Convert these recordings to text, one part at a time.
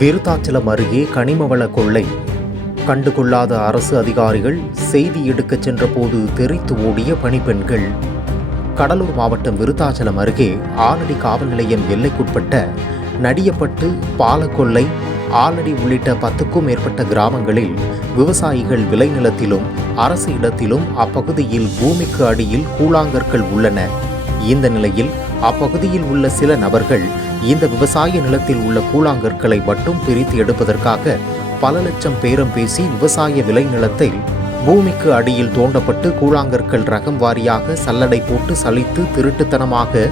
விருத்தாச்சலம் அருகே கனிமவள கொள்ளை கண்டுகொள்ளாத அரசு அதிகாரிகள் செய்தி எடுக்கச் சென்றபோது தெரித்து ஓடிய பணிப்பெண்கள். கடலூர் மாவட்டம் விருத்தாச்சலம் அருகே ஆலடி காவல் நிலையம் எல்லைக்குட்பட்ட நடியப்பட்டு, பாலக்கொல்லை, ஆலடி உள்ளிட்ட 10க்கும் மேற்பட்ட கிராமங்களில் விவசாயிகள் விளைநிலத்திலும் அரசு இடத்திலும் அப்பகுதியில் பூமிக்கு அடியில் கூழாங்கற்கள் உள்ளன. இந்த நிலையில் அப்பகுதியில் உள்ள சில நபர்கள் இந்த விவசாய நிலத்தில் உள்ள கூழாங்கற்களை மட்டும் பிரித்து எடுப்பதற்காக பல லட்சம் பேரம் பேசி விவசாய விளைநிலத்தை பூமிக்கு அடியில் தோண்டப்பட்டு கூழாங்கற்கள் ரகம் வாரியாக சல்லடை போட்டு சலித்து திருட்டுத்தனமாக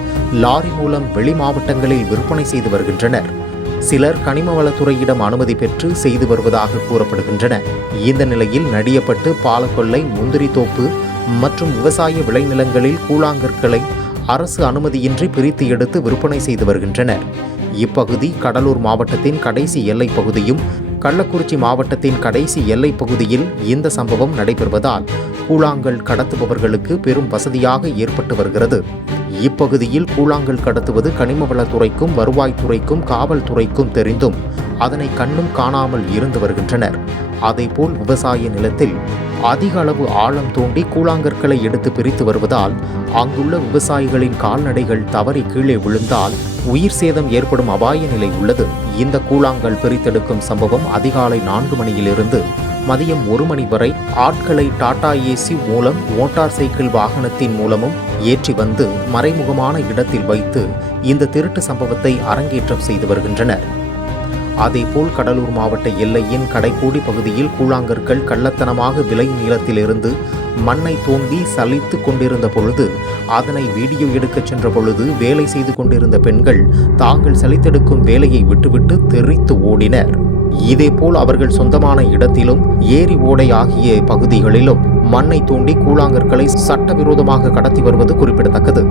லாரி மூலம் வெளி மாவட்டங்களில் விற்பனை செய்து வருகின்றனர். சிலர் கனிமவளத்துறையிடம் அனுமதி பெற்று செய்து வருவதாக கூறப்படுகின்றன. இந்த நிலையில் நடியப்பட்டு, பாலக்கொல்லை, முந்திரித்தோப்பு மற்றும் விவசாய விளைநிலங்களில் கூழாங்கற்களை அரசு அனுமதியின்றி பிரித்து எடுத்து விற்பனை செய்து வருகின்றனர். இப்பகுதி கடலூர் மாவட்டத்தின் கடைசி எல்லைப் பகுதியும் கள்ளக்குறிச்சி மாவட்டத்தின் கடைசி எல்லைப் பகுதியில் இந்த சம்பவம் நடைபெறுவதால் கூழாங்கல் கடத்துபவர்களுக்கு பெரும் வசதியாக ஏற்பட்டு வருகிறது. இப்பகுதியில் கூழாங்கல் கடத்துவது கனிமவளத்துறைக்கும் வருவாய்த்துறைக்கும் காவல்துறைக்கும் தெரிந்தும் அதனை கண்ணும் காணாமல் இருந்து வருகின்றனர். அதேபோல் விவசாய நிலத்தில் அதிக அளவு ஆழம் தோண்டி கூழாங்கற்களை எடுத்து பிரித்து வருவதால் அங்குள்ள விவசாயிகளின் கால்நடைகள் தவறி கீழே விழுந்தால் உயிர் சேதம் ஏற்படும் அபாய நிலை உள்ளது. இந்த கூழாங்கல் பிரித்தெடுக்கும் சம்பவம் அதிகாலை 4 மணியிலிருந்து மதியம் 1 மணி வரை ஆட்களை டாடா ஏசி மூலம் மோட்டார் சைக்கிள் வாகனத்தின் மூலமும் ஏற்றி வந்து மறைமுகமான இடத்தில் வைத்து இந்த திருட்டு சம்பவத்தை அரங்கேற்றம் செய்து வருகின்றனர். அதேபோல் கடலூர் மாவட்ட எல்லையின் கடைக்கோடி பகுதியில் கூழாங்கற்கள் கள்ளத்தனமாக விளை நிலத்திலிருந்து மண்ணை தோண்டி சலித்து கொண்டிருந்த பொழுது அதனை வீடியோ எடுக்கச் சென்ற பொழுது வேலை செய்து கொண்டிருந்த பெண்கள் தாங்கள் சலித்தெடுக்கும் வேலையை விட்டுவிட்டு தெரித்து ஓடினர். இதேபோல் அவர்கள் சொந்தமான இடத்திலும் ஏரி ஓடை ஆகிய பகுதிகளிலும் மண்ணை தோண்டி கூழாங்கற்களை சட்டவிரோதமாக கடத்தி வருவது குறிப்பிடத்தக்கது.